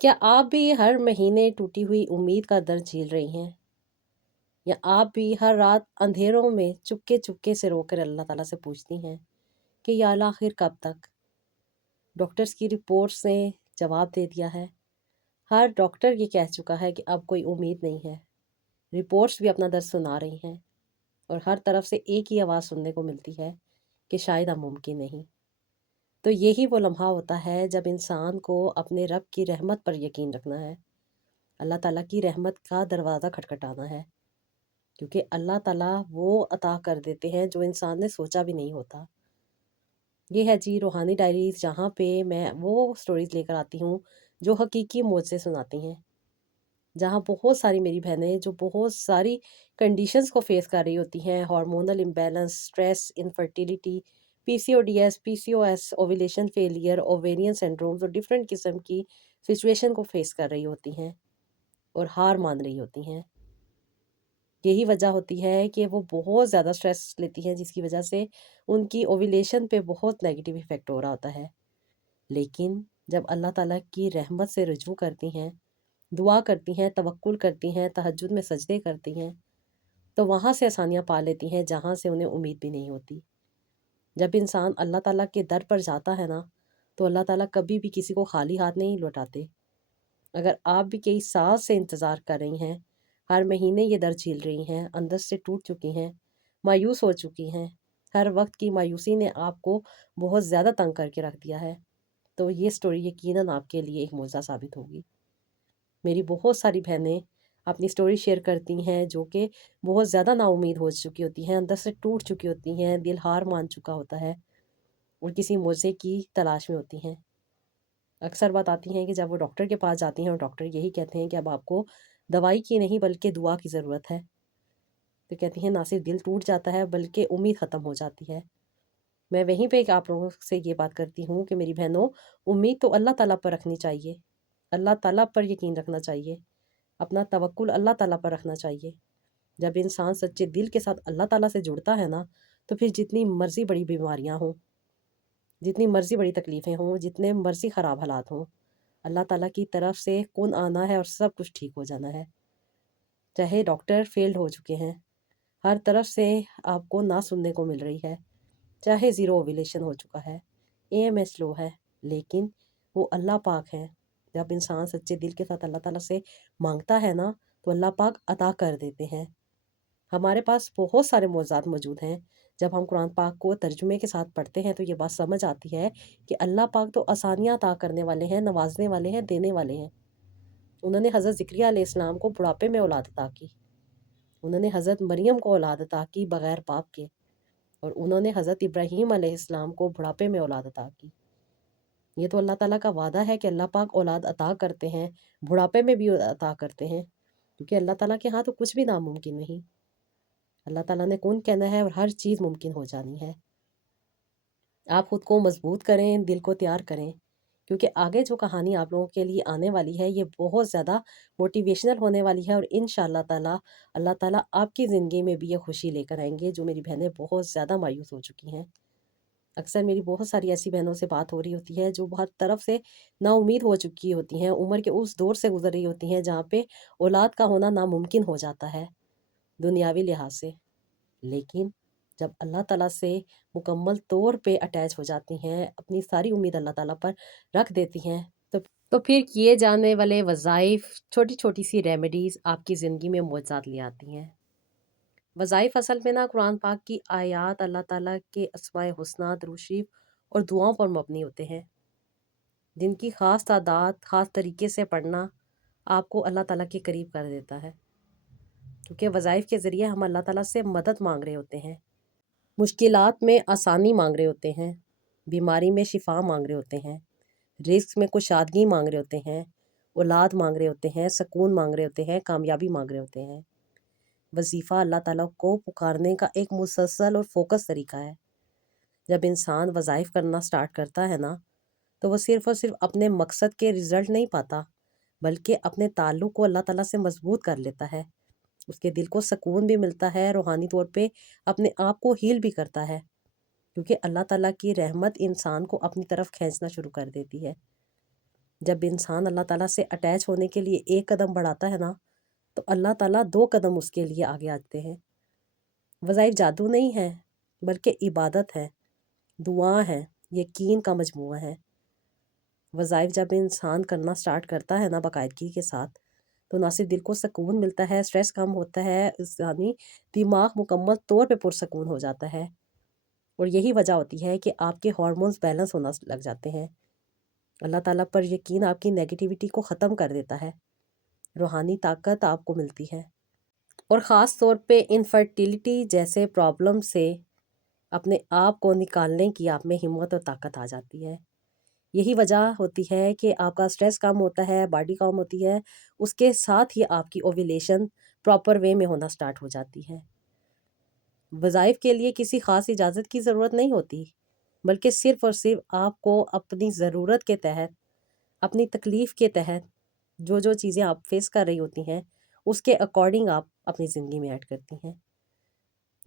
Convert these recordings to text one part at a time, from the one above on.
کیا آپ بھی ہر مہینے ٹوٹی ہوئی امید کا درد جھیل رہی ہیں؟ یا آپ بھی ہر رات اندھیروں میں چپکے چپکے سے رو کر اللہ تعالیٰ سے پوچھتی ہیں کہ یا اللہ آخر کب تک؟ ڈاکٹرز کی رپورٹس نے جواب دے دیا ہے۔ ہر ڈاکٹر یہ کہہ چکا ہے کہ اب کوئی امید نہیں ہے۔ رپورٹس بھی اپنا درد سنا رہی ہیں اور ہر طرف سے ایک ہی آواز سننے کو ملتی ہے کہ شاید اب ممکن نہیں۔ تو یہی وہ لمحہ ہوتا ہے جب انسان کو اپنے رب کی رحمت پر یقین رکھنا ہے، اللہ تعالیٰ کی رحمت کا دروازہ کھٹکھٹانا ہے، کیونکہ اللہ تعالیٰ وہ عطا کر دیتے ہیں جو انسان نے سوچا بھی نہیں ہوتا۔ یہ ہے جی روحانی ڈائریز، جہاں پہ میں وہ سٹوریز لے کر آتی ہوں جو حقیقی معجزے سناتی ہیں، جہاں بہت ساری میری بہنیں جو بہت ساری کنڈیشنز کو فیس کر رہی ہوتی ہیں، ہارمونل امبیلنس، سٹریس، انفرٹیلیٹی، پی سی او ڈی ایس، پی سی او ایس، اوویلیشن فیلئر، اوویرین سنڈرومز اور ڈفرینٹ قسم کی سچویشن کو فیس کر رہی ہوتی ہیں اور ہار مان رہی ہوتی ہیں۔ یہی وجہ ہوتی ہے کہ وہ بہت زیادہ سٹریس لیتی ہیں، جس کی وجہ سے ان کی اوویلیشن پہ بہت نیگیٹو ایفیکٹ ہو رہا ہوتا ہے۔ لیکن جب اللہ تعالیٰ کی رحمت سے رجوع کرتی ہیں، دعا کرتی ہیں، توکل کرتی ہیں، تہجد میں سجدے کرتی ہیں، تو وہاں سے آسانیاں پا لیتی ہیں جہاں سے انہیں امید بھی نہیں ہوتی۔ جب انسان اللہ تعالیٰ کے در پر جاتا ہے نا، تو اللہ تعالیٰ کبھی بھی کسی کو خالی ہاتھ نہیں لوٹاتے۔ اگر آپ بھی کئی سال سے انتظار کر رہی ہیں، ہر مہینے یہ درد جھیل رہی ہیں، اندر سے ٹوٹ چکی ہیں، مایوس ہو چکی ہیں، ہر وقت کی مایوسی نے آپ کو بہت زیادہ تنگ کر کے رکھ دیا ہے، تو یہ سٹوری یقیناً آپ کے لیے ایک معجزہ ثابت ہوگی۔ میری بہت ساری بہنیں اپنی سٹوری شیئر کرتی ہیں جو کہ بہت زیادہ نا امید ہو چکی ہوتی ہیں، اندر سے ٹوٹ چکی ہوتی ہیں، دل ہار مان چکا ہوتا ہے اور کسی معجزے کی تلاش میں ہوتی ہیں۔ اکثر بات آتی ہیں کہ جب وہ ڈاکٹر کے پاس جاتی ہیں اور ڈاکٹر یہی کہتے ہیں کہ اب آپ کو دوائی کی نہیں بلکہ دعا کی ضرورت ہے، تو کہتی ہیں نہ صرف دل ٹوٹ جاتا ہے بلکہ امید ختم ہو جاتی ہے۔ میں وہیں پہ آپ لوگوں سے یہ بات کرتی ہوں کہ میری بہنوں، امید تو اللہ تعالیٰ پر رکھنی چاہیے، اللہ تعالیٰ پر یقین رکھنا چاہیے، اپنا توکل اللہ تعالیٰ پر رکھنا چاہیے۔ جب انسان سچے دل کے ساتھ اللہ تعالیٰ سے جڑتا ہے نا، تو پھر جتنی مرضی بڑی بیماریاں ہوں، جتنی مرضی بڑی تکلیفیں ہوں، جتنے مرضی خراب حالات ہوں، اللہ تعالیٰ کی طرف سے کون آنا ہے اور سب کچھ ٹھیک ہو جانا ہے۔ چاہے ڈاکٹر فیلڈ ہو چکے ہیں، ہر طرف سے آپ کو نہ سننے کو مل رہی ہے، چاہے زیرو اوویلیشن ہو چکا ہے، اے ایم ایس لو ہے، لیکن وہ اللہ پاک ہیں۔ جب انسان سچے دل کے ساتھ اللہ تعالیٰ سے مانگتا ہے نا، تو اللہ پاک عطا کر دیتے ہیں۔ ہمارے پاس بہت سارے معجزات موجود ہیں۔ جب ہم قرآن پاک کو ترجمے کے ساتھ پڑھتے ہیں تو یہ بات سمجھ آتی ہے کہ اللہ پاک تو آسانیاں عطا کرنے والے ہیں، نوازنے والے ہیں، دینے والے ہیں۔ انہوں نے حضرت زکریا علیہ السلام کو بڑھاپے میں اولاد عطا کی، انہوں نے حضرت مریم کو اولاد عطا کی بغیر باپ کے، اور انہوں نے حضرت ابراہیم علیہ السلام کو بڑھاپے میں اولاد عطا کی۔ یہ تو اللہ تعالیٰ کا وعدہ ہے کہ اللہ پاک اولاد عطا کرتے ہیں، بڑھاپے میں بھی عطا کرتے ہیں، کیونکہ اللہ تعالیٰ کے ہاں تو کچھ بھی ناممکن نہیں۔ اللہ تعالیٰ نے کون کہنا ہے اور ہر چیز ممکن ہو جانی ہے۔ آپ خود کو مضبوط کریں، دل کو تیار کریں، کیونکہ آگے جو کہانی آپ لوگوں کے لیے آنے والی ہے یہ بہت زیادہ موٹیویشنل ہونے والی ہے، اور انشاءاللہ تعالیٰ اللہ تعالیٰ آپ کی زندگی میں بھی یہ خوشی لے کر آئیں گے جو میری بہنیں بہت زیادہ مایوس ہو چکی ہیں۔ اکثر میری بہت ساری ایسی بہنوں سے بات ہو رہی ہوتی ہے جو بہت طرف سے نا امید ہو چکی ہوتی ہیں، عمر کے اس دور سے گزر رہی ہوتی ہیں جہاں پہ اولاد کا ہونا ناممکن ہو جاتا ہے دنیاوی لحاظ سے، لیکن جب اللہ تعالیٰ سے مکمل طور پہ اٹیچ ہو جاتی ہیں، اپنی ساری امید اللہ تعالیٰ پر رکھ دیتی ہیں، تو پھر کیے جانے والے وظائف، چھوٹی چھوٹی سی ریمیڈیز آپ کی زندگی میں معجزات لے آتی ہیں۔ وظائف اصل میں نا قرآن پاک کی آیات، اللہ تعالیٰ کے اسماء حسنہ، درود شریف اور دعاؤں پر مبنی ہوتے ہیں، جن کی خاص تعداد، خاص طریقے سے پڑھنا آپ کو اللہ تعالیٰ کے قریب کر دیتا ہے، کیونکہ وظائف کے ذریعے ہم اللہ تعالیٰ سے مدد مانگ رہے ہوتے ہیں، مشکلات میں آسانی مانگ رہے ہوتے ہیں، بیماری میں شفا مانگ رہے ہوتے ہیں، رزق میں کشادگی مانگ رہے ہوتے ہیں، اولاد مانگ رہے ہوتے ہیں، سکون مانگ رہے ہوتے ہیں، کامیابی مانگ رہے ہوتے ہیں۔ وظیفہ اللہ تعالیٰ کو پکارنے کا ایک مسلسل اور فوکس طریقہ ہے۔ جب انسان وظائف کرنا سٹارٹ کرتا ہے نا، تو وہ صرف اور صرف اپنے مقصد کے رزلٹ نہیں پاتا، بلکہ اپنے تعلق کو اللہ تعالیٰ سے مضبوط کر لیتا ہے، اس کے دل کو سکون بھی ملتا ہے، روحانی طور پہ اپنے آپ کو ہیل بھی کرتا ہے، کیونکہ اللہ تعالیٰ کی رحمت انسان کو اپنی طرف کھینچنا شروع کر دیتی ہے۔ جب انسان اللہ تعالیٰ سے اٹیچ ہونے کے لیے ایک قدم بڑھاتا ہے نا، تو اللہ تعالیٰ 2 قدم اس کے لیے آگے آتے ہیں۔ وظائف جادو نہیں ہے، بلکہ عبادت ہے، دعا ہے، یقین کا مجموعہ ہے۔ وظائف جب انسان کرنا سٹارٹ کرتا ہے نا باقاعدگی کے ساتھ، تو نہ صرف دل کو سکون ملتا ہے، اسٹریس کم ہوتا ہے، یعنی دماغ مکمل طور پہ پرسکون ہو جاتا ہے۔ اور یہی وجہ ہوتی ہے کہ آپ کے ہارمونز بیلنس ہونا لگ جاتے ہیں۔ اللہ تعالیٰ پر یقین آپ کی نیگیٹیوٹی کو ختم کر دیتا ہے، روحانی طاقت آپ کو ملتی ہے، اور خاص طور پہ انفرٹیلٹی جیسے پرابلم سے اپنے آپ کو نکالنے کی آپ میں ہمت اور طاقت آ جاتی ہے۔ یہی وجہ ہوتی ہے کہ آپ کا سٹریس کم ہوتا ہے، باڈی کم ہوتی ہے، اس کے ساتھ ہی آپ کی اوویلیشن پراپر وے میں ہونا سٹارٹ ہو جاتی ہے۔ وظائف کے لیے کسی خاص اجازت کی ضرورت نہیں ہوتی، بلکہ صرف اور صرف آپ کو اپنی ضرورت کے تحت، اپنی تکلیف کے تحت جو جو چیزیں آپ فیس کر رہی ہوتی ہیں، اس کے اکارڈنگ آپ اپنی زندگی میں ایڈ کرتی ہیں۔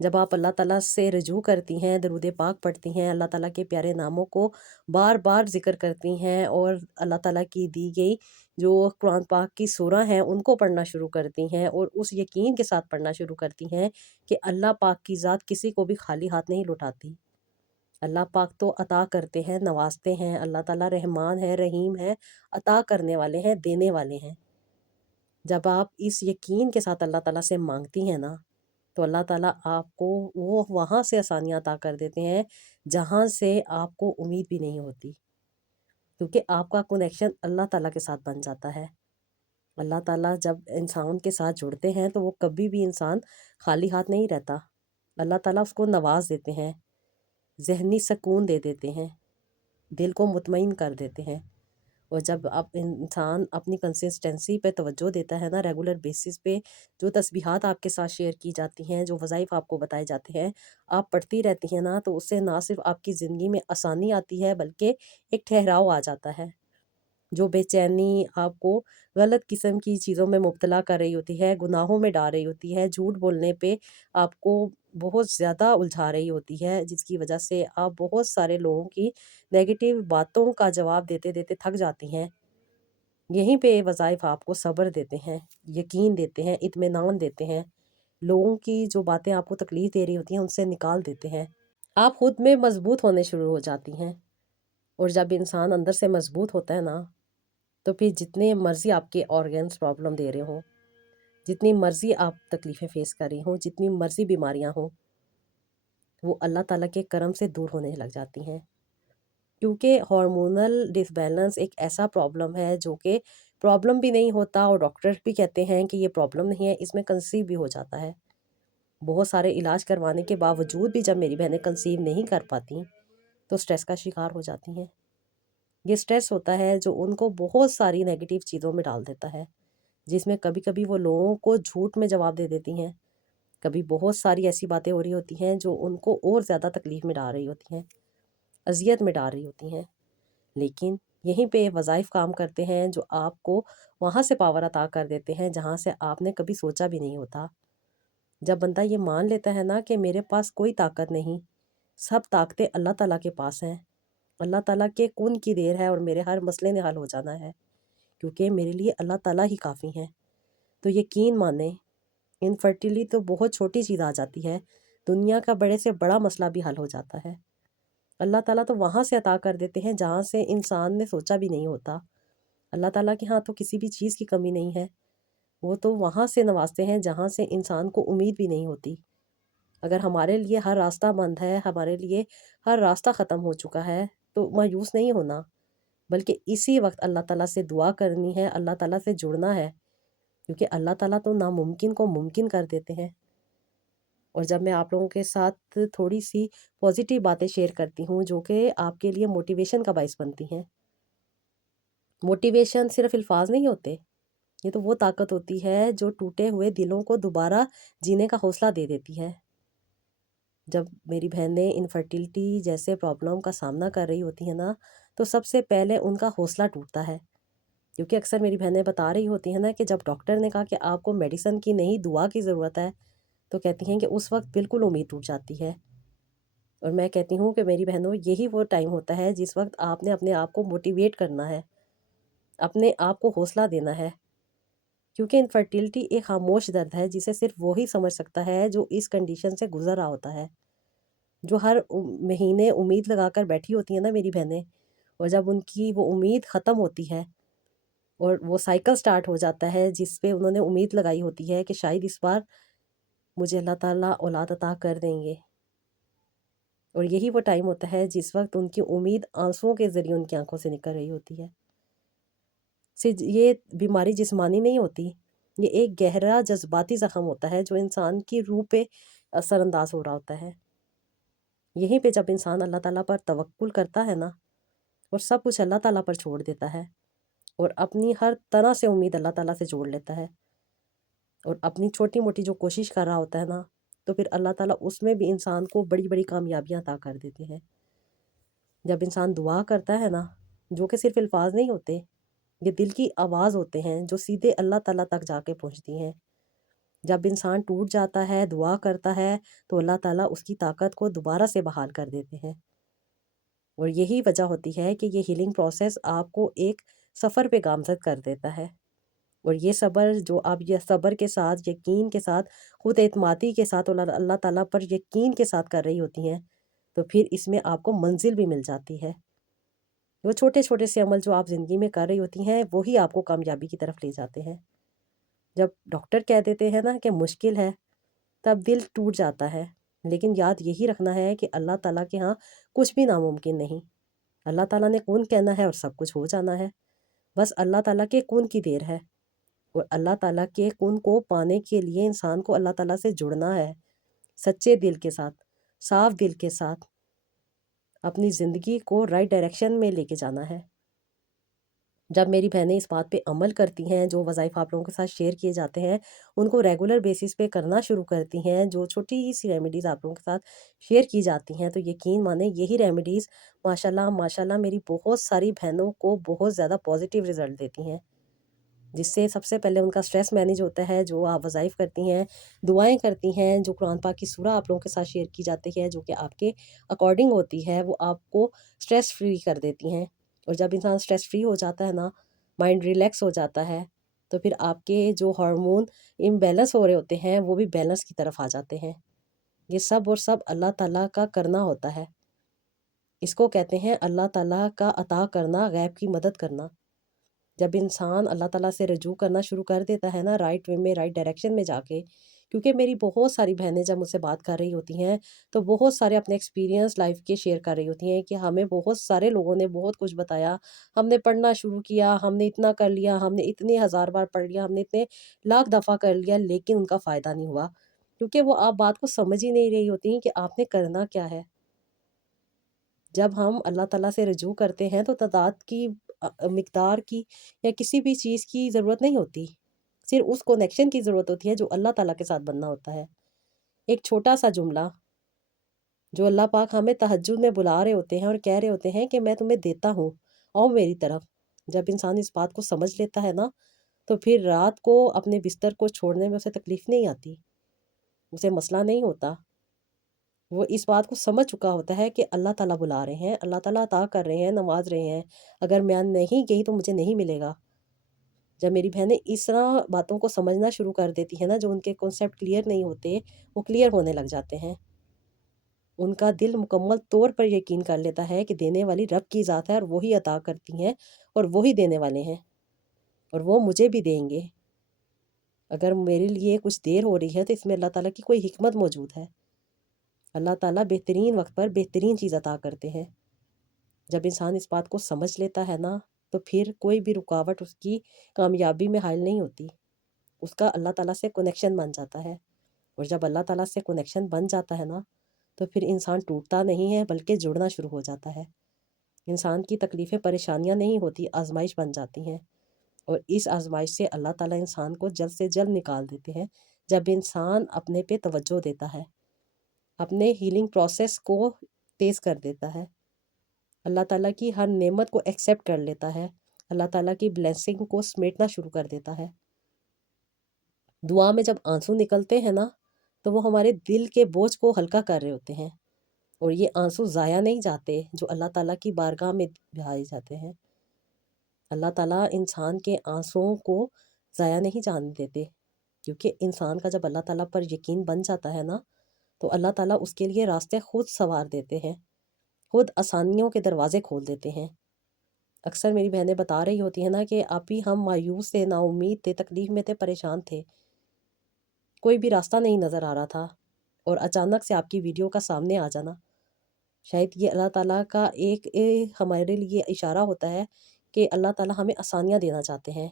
جب آپ اللہ تعالیٰ سے رجوع کرتی ہیں، درود پاک پڑھتی ہیں، اللہ تعالیٰ کے پیارے ناموں کو بار بار ذکر کرتی ہیں، اور اللہ تعالیٰ کی دی گئی جو قرآن پاک کی سورہ ہیں ان کو پڑھنا شروع کرتی ہیں، اور اس یقین کے ساتھ پڑھنا شروع کرتی ہیں کہ اللہ پاک کی ذات کسی کو بھی خالی ہاتھ نہیں لوٹاتی۔ اللہ پاک تو عطا کرتے ہیں، نوازتے ہیں۔ اللہ تعالیٰ رحمان ہے، رحیم ہے، عطا کرنے والے ہیں، دینے والے ہیں۔ جب آپ اس یقین کے ساتھ اللہ تعالیٰ سے مانگتی ہیں نا، تو اللہ تعالیٰ آپ کو وہ وہاں سے آسانیاں عطا کر دیتے ہیں جہاں سے آپ کو امید بھی نہیں ہوتی، کیونکہ آپ کا کنیکشن اللہ تعالیٰ کے ساتھ بن جاتا ہے۔ اللہ تعالیٰ جب انسان کے ساتھ جڑتے ہیں تو وہ کبھی بھی انسان خالی ہاتھ نہیں رہتا۔ اللہ تعالیٰ اس کو نواز دیتے ہیں، ذہنی سکون دے دیتے ہیں، دل کو مطمئن کر دیتے ہیں۔ اور جب آپ انسان اپنی کنسسٹنسی پہ توجہ دیتا ہے نا، ریگولر بیسس پہ جو تسبیحات آپ کے ساتھ شیئر کی جاتی ہیں، جو وظائف آپ کو بتائے جاتے ہیں، آپ پڑھتی رہتی ہیں نا، تو اس سے نہ صرف آپ کی زندگی میں آسانی آتی ہے، بلکہ ایک ٹھہراؤ آ جاتا ہے۔ جو بے چینی آپ کو غلط قسم کی چیزوں میں مبتلا کر رہی ہوتی ہے، گناہوں میں ڈال رہی ہوتی ہے، جھوٹ بولنے پہ آپ کو بہت زیادہ الجھا رہی ہوتی ہے، جس کی وجہ سے آپ بہت سارے لوگوں کی نیگیٹیو باتوں کا جواب دیتے دیتے تھک جاتی ہیں، یہیں پہ وظائف آپ کو صبر دیتے ہیں، یقین دیتے ہیں، اطمینان دیتے ہیں، لوگوں کی جو باتیں آپ کو تکلیف دے رہی ہوتی ہیں ان سے نکال دیتے ہیں۔ آپ خود میں مضبوط ہونے شروع ہو جاتی ہیں، اور جب انسان اندر سے مضبوط ہوتا ہے نا، تو پھر جتنے مرضی آپ کے آرگنس پرابلم دے رہے ہوں، جتنی مرضی آپ تکلیفیں فیس کر رہی ہوں، جتنی مرضی بیماریاں ہوں، وہ اللہ تعالیٰ کے کرم سے دور ہونے لگ جاتی ہیں۔ کیونکہ ہارمونل ڈس بیلنس ایک ایسا پرابلم ہے جو کہ پرابلم بھی نہیں ہوتا، اور ڈاکٹر بھی کہتے ہیں کہ یہ پرابلم نہیں ہے، اس میں کنسیو بھی ہو جاتا ہے۔ بہت سارے علاج کروانے کے باوجود بھی جب میری بہنیں کنسیو نہیں کر پاتی تو سٹریس کا شکار ہو جاتی ہیں۔ یہ سٹریس ہوتا ہے جو ان کو بہت ساری نیگیٹیو چیزوں میں ڈال دیتا ہے، جس میں کبھی کبھی وہ لوگوں کو جھوٹ میں جواب دے دیتی ہیں، کبھی بہت ساری ایسی باتیں ہو رہی ہوتی ہیں جو ان کو اور زیادہ تکلیف میں ڈال رہی ہوتی ہیں، اذیت میں ڈال رہی ہوتی ہیں۔ لیکن یہیں پہ وظائف کام کرتے ہیں جو آپ کو وہاں سے پاور عطا کر دیتے ہیں جہاں سے آپ نے کبھی سوچا بھی نہیں ہوتا۔ جب بندہ یہ مان لیتا ہے نا کہ میرے پاس کوئی طاقت نہیں، سب طاقتیں اللہ تعالیٰ کے پاس ہیں، اللہ تعالیٰ کے کن کی دیر ہے اور میرے ہر مسئلے نے حل ہو جانا ہے، کیونکہ میرے لیے اللہ تعالیٰ ہی کافی ہیں، تو یقین مانیں انفرٹیلی تو بہت چھوٹی چیز آ جاتی ہے، دنیا کا بڑے سے بڑا مسئلہ بھی حل ہو جاتا ہے۔ اللہ تعالیٰ تو وہاں سے عطا کر دیتے ہیں جہاں سے انسان نے سوچا بھی نہیں ہوتا۔ اللہ تعالیٰ کے ہاں تو کسی بھی چیز کی کمی نہیں ہے، وہ تو وہاں سے نوازتے ہیں جہاں سے انسان کو امید بھی نہیں ہوتی۔ اگر ہمارے لیے ہر راستہ بند ہے، ہمارے لیے ہر راستہ ختم ہو چکا ہے، تو مایوس نہیں ہونا، بلکہ اسی وقت اللہ تعالیٰ سے دعا کرنی ہے، اللہ تعالیٰ سے جڑنا ہے، کیونکہ اللہ تعالیٰ تو ناممکن کو ممکن کر دیتے ہیں۔ اور جب میں آپ لوگوں کے ساتھ تھوڑی سی پازیٹیو باتیں شیئر کرتی ہوں جو کہ آپ کے لیے موٹیویشن کا باعث بنتی ہیں، موٹیویشن صرف الفاظ نہیں ہوتے، یہ تو وہ طاقت ہوتی ہے جو ٹوٹے ہوئے دلوں کو دوبارہ جینے کا حوصلہ دے دیتی ہے۔ جب میری بہنیں انفرٹیلٹی جیسے پرابلم کا سامنا کر رہی ہوتی ہیں نا، تو سب سے پہلے ان کا حوصلہ ٹوٹتا ہے، کیونکہ اکثر میری بہنیں بتا رہی ہوتی ہیں نا کہ جب ڈاکٹر نے کہا کہ آپ کو میڈیسن کی نہیں دعا کی ضرورت ہے، تو کہتی ہیں کہ اس وقت بالکل امید ٹوٹ جاتی ہے۔ اور میں کہتی ہوں کہ میری بہنوں، یہی وہ ٹائم ہوتا ہے جس وقت آپ نے اپنے آپ کو موٹیویٹ کرنا ہے، اپنے آپ کو حوصلہ دینا ہے، کیونکہ انفرٹیلٹی ایک خاموش درد ہے جسے صرف وہی سمجھ سکتا ہے جو اس کنڈیشن سے گزر رہا ہوتا ہے۔ جو ہر مہینے امید لگا کر بیٹھی ہوتی ہیں نا میری بہنیں، اور جب ان کی وہ امید ختم ہوتی ہے اور وہ سائیکل سٹارٹ ہو جاتا ہے جس پہ انہوں نے امید لگائی ہوتی ہے کہ شاید اس بار مجھے اللہ تعالیٰ اولاد عطا کر دیں گے، اور یہی وہ ٹائم ہوتا ہے جس وقت ان کی امید آنسوؤں کے ذریعے ان کی آنکھوں سے نکل رہی ہوتی ہے۔ یہ بیماری جسمانی نہیں ہوتی، یہ ایک گہرا جذباتی زخم ہوتا ہے جو انسان کی روح پہ اثر انداز ہو رہا ہوتا ہے۔ یہیں پہ جب انسان اللہ تعالیٰ پر توکل کرتا ہے نا، اور سب کچھ اللہ تعالیٰ پر چھوڑ دیتا ہے، اور اپنی ہر طرح سے امید اللہ تعالیٰ سے جوڑ لیتا ہے، اور اپنی چھوٹی موٹی جو کوشش کر رہا ہوتا ہے نا، تو پھر اللہ تعالیٰ اس میں بھی انسان کو بڑی بڑی کامیابیاں عطا کر دیتے ہیں۔ جب انسان دعا کرتا ہے نا، جو کہ صرف الفاظ نہیں ہوتے، یہ دل کی آواز ہوتے ہیں جو سیدھے اللہ تعالیٰ تک جا کے پہنچتی ہیں۔ جب انسان ٹوٹ جاتا ہے دعا کرتا ہے تو اللہ تعالیٰ اس کی طاقت کو دوبارہ سے بحال کر دیتے ہیں، اور یہی وجہ ہوتی ہے کہ یہ ہیلنگ پروسیس آپ کو ایک سفر پہ گامزد کر دیتا ہے، اور یہ صبر جو آپ یہ صبر کے ساتھ، یقین کے ساتھ، خود اعتمادی کے ساتھ اور اللہ تعالیٰ پر یقین کے ساتھ کر رہی ہوتی ہیں، تو پھر اس میں آپ کو منزل بھی مل جاتی ہے۔ وہ چھوٹے چھوٹے سے عمل جو آپ زندگی میں کر رہی ہوتی ہیں وہی آپ کو کامیابی کی طرف لے جاتے ہیں۔ جب ڈاکٹر کہہ دیتے ہیں نا کہ مشکل ہے، تب دل ٹوٹ جاتا ہے، لیکن یاد یہی رکھنا ہے کہ اللہ تعالیٰ کے ہاں کچھ بھی ناممکن نہیں۔ اللہ تعالیٰ نے کون کہنا ہے اور سب کچھ ہو جانا ہے، بس اللہ تعالیٰ کے کون کی دیر ہے، اور اللہ تعالیٰ کے کن کو پانے کے لیے انسان کو اللہ تعالیٰ سے جڑنا ہے، سچے دل کے ساتھ، صاف دل کے ساتھ اپنی زندگی کو رائٹ ڈائریکشن میں لے کے جانا ہے۔ جب میری بہنیں اس بات پہ عمل کرتی ہیں، جو وظائف آپ لوگوں کے ساتھ شیئر کیے جاتے ہیں ان کو ریگولر بیسس پہ کرنا شروع کرتی ہیں، جو چھوٹی سی ریمیڈیز آپ لوگوں کے ساتھ شیئر کی جاتی ہیں، تو یقین مانیں یہی ریمیڈیز ماشاءاللہ میری بہت ساری بہنوں کو بہت زیادہ پازیٹیو رزلٹ دیتی ہیں، جس سے سب سے پہلے ان کا سٹریس مینیج ہوتا ہے۔ جو آپ وظائف کرتی ہیں، دعائیں کرتی ہیں، جو قرآن پاک کی سورہ آپ لوگوں کے ساتھ شیئر کی جاتی ہے جو کہ آپ کے اکارڈنگ ہوتی ہے، وہ آپ کو سٹریس فری کر دیتی ہیں، اور جب انسان سٹریس فری ہو جاتا ہے نا، مائنڈ ریلیکس ہو جاتا ہے، تو پھر آپ کے جو ہارمون امبیلنس ہو رہے ہوتے ہیں وہ بھی بیلنس کی طرف آ جاتے ہیں۔ یہ سب اور سب اللہ تعالیٰ کا کرنا ہوتا ہے، اس کو کہتے ہیں اللہ تعالیٰ کا عطا کرنا، غیب کی مدد کرنا۔ جب انسان اللہ تعالیٰ سے رجوع کرنا شروع کر دیتا ہے نا، رائٹ وے میں، رائٹ ڈائریکشن میں جا کے، کیونکہ میری بہت ساری بہنیں جب مجھ سے بات کر رہی ہوتی ہیں تو بہت سارے اپنے ایکسپیرینس لائف کے شیئر کر رہی ہوتی ہیں کہ ہمیں بہت سارے لوگوں نے بہت کچھ بتایا، ہم نے پڑھنا شروع کیا، ہم نے اتنا کر لیا، ہم نے اتنے ہزار بار پڑھ لیا، ہم نے اتنے لاکھ دفعہ کر لیا، لیکن ان کا فائدہ نہیں ہوا، کیونکہ وہ آپ بات کو سمجھ ہی نہیں رہی ہوتی ہیں کہ آپ نے کرنا کیا ہے۔ جب ہم اللہ تعالیٰ سے رجوع کرتے ہیں تو تعداد کی، مقدار کی یا کسی بھی چیز کی ضرورت نہیں ہوتی، صرف اس کنیکشن کی ضرورت ہوتی ہے جو اللہ تعالیٰ کے ساتھ بننا ہوتا ہے۔ ایک چھوٹا سا جملہ جو اللہ پاک ہمیں تہجد میں بلا رہے ہوتے ہیں اور کہہ رہے ہوتے ہیں کہ میں تمہیں دیتا ہوں، آؤ میری طرف، جب انسان اس بات کو سمجھ لیتا ہے نا، تو پھر رات کو اپنے بستر کو چھوڑنے میں اسے تکلیف نہیں آتی، اسے مسئلہ نہیں ہوتا۔ وہ اس بات کو سمجھ چکا ہوتا ہے کہ اللہ تعالیٰ بلا رہے ہیں، اللہ تعالیٰ عطا کر رہے ہیں، نواز رہے ہیں، اگر میں نہیں گئی تو مجھے نہیں ملے گا۔ جب میری بہنیں اس طرح باتوں کو سمجھنا شروع کر دیتی ہیں نا، جو ان کے کنسیپٹ کلیئر نہیں ہوتے وہ کلیئر ہونے لگ جاتے ہیں، ان کا دل مکمل طور پر یقین کر لیتا ہے کہ دینے والی رب کی ذات ہے اور وہی عطا کرتی ہیں اور وہی دینے والے ہیں، اور وہ مجھے بھی دیں گے۔ اگر میرے لیے کچھ دیر ہو رہی ہے تو اس میں اللہ تعالیٰ کی کوئی حکمت موجود ہے۔ اللہ تعالیٰ بہترین وقت پر بہترین چیز عطا کرتے ہیں۔ جب انسان اس بات کو سمجھ لیتا ہے نا، تو پھر کوئی بھی رکاوٹ اس کی کامیابی میں حائل نہیں ہوتی، اس کا اللہ تعالیٰ سے کنیکشن بن جاتا ہے، اور جب اللہ تعالیٰ سے کنیکشن بن جاتا ہے نا، تو پھر انسان ٹوٹتا نہیں ہے بلکہ جڑنا شروع ہو جاتا ہے۔ انسان کی تکلیفیں پریشانیاں نہیں ہوتی، آزمائش بن جاتی ہیں، اور اس آزمائش سے اللہ تعالیٰ انسان کو جلد سے جلد نکال دیتے ہیں جب انسان اپنے پہ توجہ دیتا ہے، اپنے ہیلنگ پروسیس کو تیز کر دیتا ہے، اللہ تعالیٰ کی ہر نعمت کو ایکسیپٹ کر لیتا ہے، اللہ تعالیٰ کی بلیسنگ کو سمیٹنا شروع کر دیتا ہے۔ دعا میں جب آنسو نکلتے ہیں نا، تو وہ ہمارے دل کے بوجھ کو ہلکا کر رہے ہوتے ہیں، اور یہ آنسو ضائع نہیں جاتے جو اللہ تعالیٰ کی بارگاہ میں بہائے جاتے ہیں۔ اللہ تعالیٰ انسان کے آنسوؤں کو ضائع نہیں جانے دیتے، کیونکہ انسان کا جب اللہ تعالیٰ پر یقین بن جاتا ہے نا، تو اللہ تعالیٰ اس کے لیے راستے خود سنوار دیتے ہیں، خود آسانیوں کے دروازے کھول دیتے ہیں۔ اکثر میری بہنیں بتا رہی ہوتی ہیں نا کہ آپی ہم مایوس تھے، نا امید تھے، تکلیف میں تھے، پریشان تھے، کوئی بھی راستہ نہیں نظر آ رہا تھا، اور اچانک سے آپ کی ویڈیو کا سامنے آ جانا، شاید یہ اللہ تعالیٰ کا ایک ہمارے لیے اشارہ ہوتا ہے کہ اللہ تعالیٰ ہمیں آسانیاں دینا چاہتے ہیں۔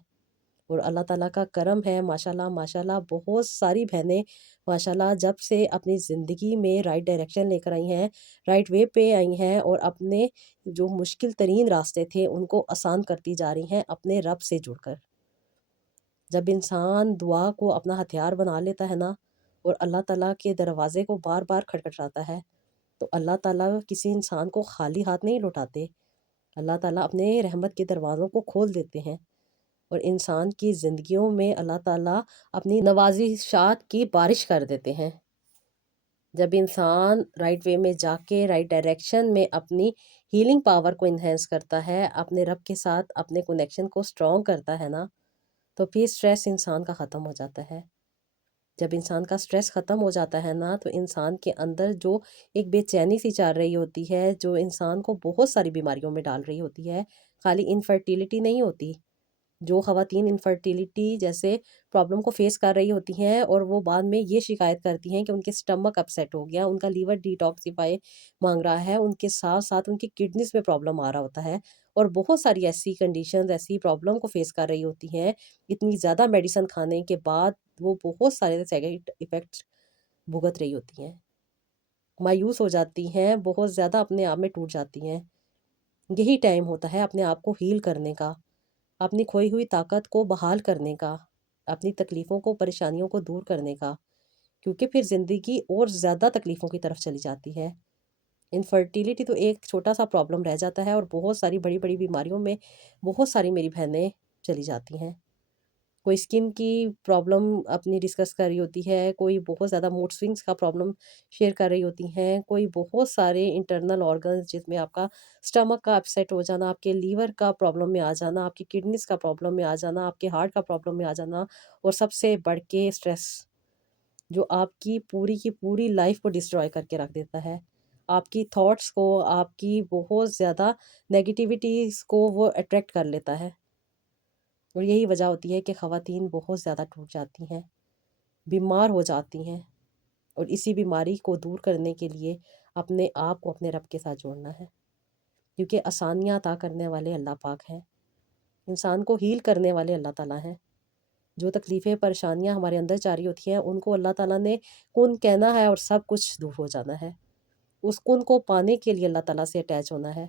اور اللہ تعالیٰ کا کرم ہے، ماشاءاللہ ماشاءاللہ بہت ساری بہنیں ماشاءاللہ جب سے اپنی زندگی میں رائٹ ڈائریکشن لے کر آئی ہیں، رائٹ وے پہ آئی ہیں، اور اپنے جو مشکل ترین راستے تھے ان کو آسان کرتی جا رہی ہیں اپنے رب سے جڑ کر۔ جب انسان دعا کو اپنا ہتھیار بنا لیتا ہے نا، اور اللہ تعالیٰ کے دروازے کو بار بار کھٹکھٹاتا ہے، تو اللہ تعالیٰ کسی انسان کو خالی ہاتھ نہیں لوٹاتے۔ اللہ تعالیٰ اپنے رحمت کے دروازوں کو کھول دیتے ہیں، اور انسان کی زندگیوں میں اللہ تعالیٰ اپنی نوازشات کی بارش کر دیتے ہیں۔ جب انسان رائٹ وے میں جا کے رائٹ ڈائریکشن میں اپنی ہیلنگ پاور کو انہینس کرتا ہے، اپنے رب کے ساتھ اپنے کنیکشن کو اسٹرانگ کرتا ہے نا، تو پھر سٹریس انسان کا ختم ہو جاتا ہے۔ جب انسان کا سٹریس ختم ہو جاتا ہے نا، تو انسان کے اندر جو ایک بے چینی سی چل رہی ہوتی ہے، جو انسان کو بہت ساری بیماریوں میں ڈال رہی ہوتی ہے، خالی انفرٹیلٹی نہیں ہوتی، جو خواتین انفرٹیلٹی جیسے پرابلم کو فیس کر رہی ہوتی ہیں، اور وہ بعد میں یہ شکایت کرتی ہیں کہ ان کے سٹمک اپسیٹ ہو گیا، ان کا لیور ڈیٹاکسیفائی مانگ رہا ہے، ان کے ساتھ ساتھ ان کی کڈنیز میں پرابلم آ رہا ہوتا ہے، اور بہت ساری ایسی کنڈیشنز ایسی پرابلم کو فیس کر رہی ہوتی ہیں، اتنی زیادہ میڈیسن کھانے کے بعد وہ بہت سارے سائیڈ ایفیکٹس بھگت رہی ہوتی ہیں، مایوس ہو جاتی ہیں، بہت زیادہ اپنے آپ میں ٹوٹ جاتی ہیں۔ یہی ٹائم ہوتا ہے اپنے آپ کو ہیل کرنے کا، اپنی کھوئی ہوئی طاقت کو بحال کرنے کا، اپنی تکلیفوں کو پریشانیوں کو دور کرنے کا، کیونکہ پھر زندگی اور زیادہ تکلیفوں کی طرف چلی جاتی ہے۔ انفرٹیلٹی تو ایک چھوٹا سا پرابلم رہ جاتا ہے، اور بہت ساری بڑی بڑی بیماریوں میں بہت ساری میری بہنیں چلی جاتی ہیں۔ کوئی اسکن کی پرابلم اپنی ڈسکس کر رہی ہوتی ہے، کوئی بہت زیادہ موڈ سوئنگس کا پرابلم شیئر کر رہی ہوتی ہیں، کوئی بہت سارے انٹرنل آرگنز جس میں آپ کا سٹمک کا اپسیٹ ہو جانا، آپ کے لیور کا پرابلم میں آ جانا، آپ کی کڈنیز کا پرابلم میں آ جانا، آپ کے ہارٹ کا پرابلم میں آ جانا، اور سب سے بڑھ کے اسٹریس جو آپ کی پوری لائف کو ڈسٹرائے کر کے رکھ دیتا ہے، آپ کی تھاٹس کو، آپ کی بہت زیادہ نیگیٹیوٹیز کو وہ اٹریکٹ کر لیتا ہے۔ اور یہی وجہ ہوتی ہے کہ خواتین بہت زیادہ ٹوٹ جاتی ہیں، بیمار ہو جاتی ہیں، اور اسی بیماری کو دور کرنے کے لیے اپنے آپ کو اپنے رب کے ساتھ جوڑنا ہے، کیونکہ آسانیاں عطا کرنے والے اللہ پاک ہیں، انسان کو ہیل کرنے والے اللہ تعالیٰ ہیں۔ جو تکلیفیں پریشانیاں ہمارے اندر جاری ہوتی ہیں، ان کو اللہ تعالیٰ نے کن کہنا ہے اور سب کچھ دور ہو جانا ہے۔ اس کن کو پانے کے لیے اللہ تعالیٰ سے اٹیچ ہونا ہے،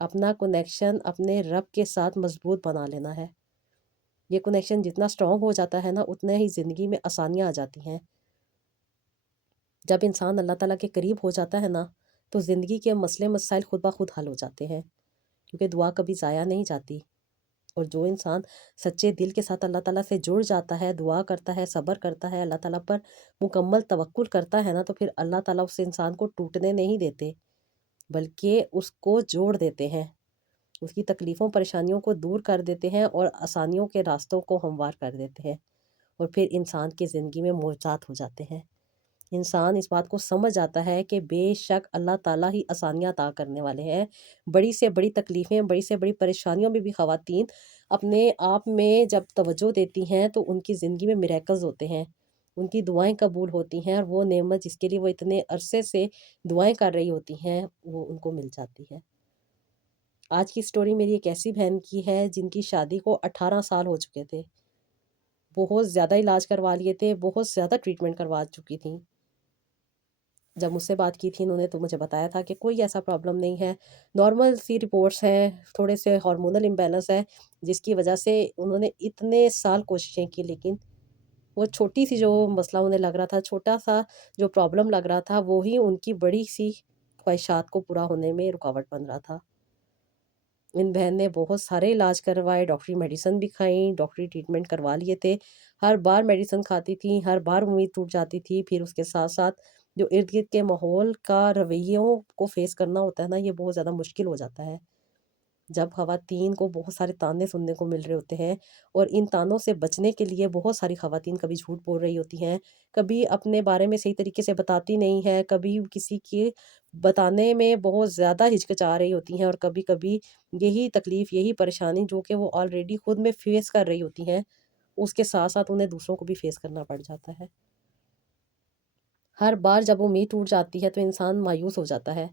اپنا کنیکشن اپنے رب کے ساتھ مضبوط بنا لینا ہے۔ یہ کنیکشن جتنا اسٹرانگ ہو جاتا ہے نا، اتنے ہی زندگی میں آسانیاں آ جاتی ہیں۔ جب انسان اللہ تعالیٰ کے قریب ہو جاتا ہے نا، تو زندگی کے مسئلے مسائل خود بخود حل ہو جاتے ہیں، کیونکہ دعا کبھی ضائع نہیں جاتی۔ اور جو انسان سچے دل کے ساتھ اللہ تعالیٰ سے جڑ جاتا ہے، دعا کرتا ہے، صبر کرتا ہے، اللہ تعالیٰ پر مکمل توکل کرتا ہے نا، تو پھر اللہ تعالیٰ اس انسان کو ٹوٹنے نہیں دیتے، بلکہ اس کو جوڑ دیتے ہیں، اس کی تکلیفوں پریشانیوں کو دور کر دیتے ہیں، اور آسانیوں کے راستوں کو ہموار کر دیتے ہیں، اور پھر انسان کی زندگی میں معجزات ہو جاتے ہیں۔ انسان اس بات کو سمجھ آتا ہے کہ بے شک اللہ تعالیٰ ہی آسانیاں عطا کرنے والے ہیں۔ بڑی سے بڑی تکلیفیں، بڑی سے بڑی پریشانیوں میں بھی خواتین اپنے آپ میں جب توجہ دیتی ہیں، تو ان کی زندگی میں میریکلز ہوتے ہیں، ان کی دعائیں قبول ہوتی ہیں، اور وہ نعمت جس کے لیے وہ اتنے عرصے سے دعائیں کر رہی ہوتی ہیں، وہ ان کو مل جاتی ہے۔ آج کی سٹوری میری ایک ایسی بہن کی ہے جن کی شادی کو 18 سال ہو چکے تھے، بہت زیادہ علاج کروا لیے تھے، بہت زیادہ ٹریٹمنٹ کروا چکی تھیں۔ جب مجھ سے بات کی تھی انہوں نے، تو مجھے بتایا تھا کہ کوئی ایسا پرابلم نہیں ہے، نارمل سی رپورٹس ہیں، تھوڑے سے ہارمونل امبیلنس ہے، جس کی وجہ سے انہوں نے اتنے سال کوششیں کی، لیکن وہ چھوٹی سی جو مسئلہ انہیں لگ رہا تھا، چھوٹا سا جو پرابلم لگ رہا تھا، وہی ان کی بڑی سی خواہشات کو پورا ہونے میں رکاوٹ بن رہا تھا۔ ان بہن نے بہت سارے علاج کروائے، ڈاکٹری میڈیسن بھی کھائیں، ڈاکٹری ٹریٹمنٹ کروا لیے تھے، ہر بار میڈیسن کھاتی تھیں، ہر بار امید ٹوٹ جاتی تھی، پھر اس کے ساتھ ساتھ جو ارد گرد کے ماحول کا رویوں کو فیس کرنا ہوتا ہے نا، یہ بہت زیادہ مشکل ہو جاتا ہے۔ جب خواتین کو بہت سارے طعنے سننے کو مل رہے ہوتے ہیں، اور ان طعنوں سے بچنے کے لیے بہت ساری خواتین کبھی جھوٹ بول رہی ہوتی ہیں، کبھی اپنے بارے میں صحیح طریقے سے بتاتی نہیں ہے، کبھی کسی کے بتانے میں بہت زیادہ ہچکچا رہی ہوتی ہیں، اور کبھی کبھی یہی تکلیف، یہی پریشانی جو کہ وہ آلریڈی خود میں فیس کر رہی ہوتی ہیں، اس کے ساتھ ساتھ انہیں دوسروں کو بھی فیس کرنا پڑ جاتا ہے۔ ہر بار جب امید ٹوٹ جاتی ہے تو انسان مایوس ہو جاتا ہے۔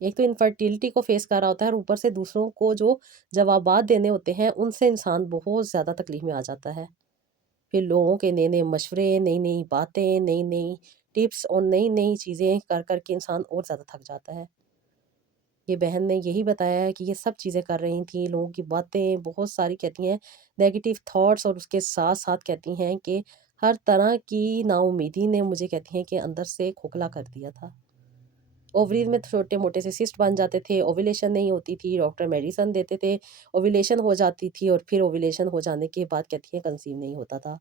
ایک تو انفرٹیلٹی کو فیس کر رہا ہوتا ہے، اور اوپر سے دوسروں کو جو جوابات دینے ہوتے ہیں ان سے انسان بہت زیادہ تکلیف میں آ جاتا ہے۔ پھر لوگوں کے نئے نئے مشورے، نئی نئی باتیں، نئی نئی ٹپس اور نئی نئی چیزیں کر کر کے انسان اور زیادہ تھک جاتا ہے۔ یہ بہن نے یہی بتایا ہے کہ یہ سب چیزیں کر رہی تھیں، لوگوں کی باتیں بہت ساری کہتی ہیں، نیگیٹو تھاٹس، اور اس کے ساتھ ساتھ کہتی ہیں کہ ہر طرح کی نا امیدی نے مجھے کہتی ہیں کہ اندر سے کھوکھلا کر دیا تھا۔ اووریز میں چھوٹے موٹے سے سسٹ بن جاتے تھے، اوویلیشن نہیں ہوتی تھی، ڈاکٹر میڈیسن دیتے تھے، اوویلیشن ہو جاتی تھی، اور پھر اوویلیشن ہو جانے کے بعد کہتی ہیں کنسیو نہیں ہوتا تھا۔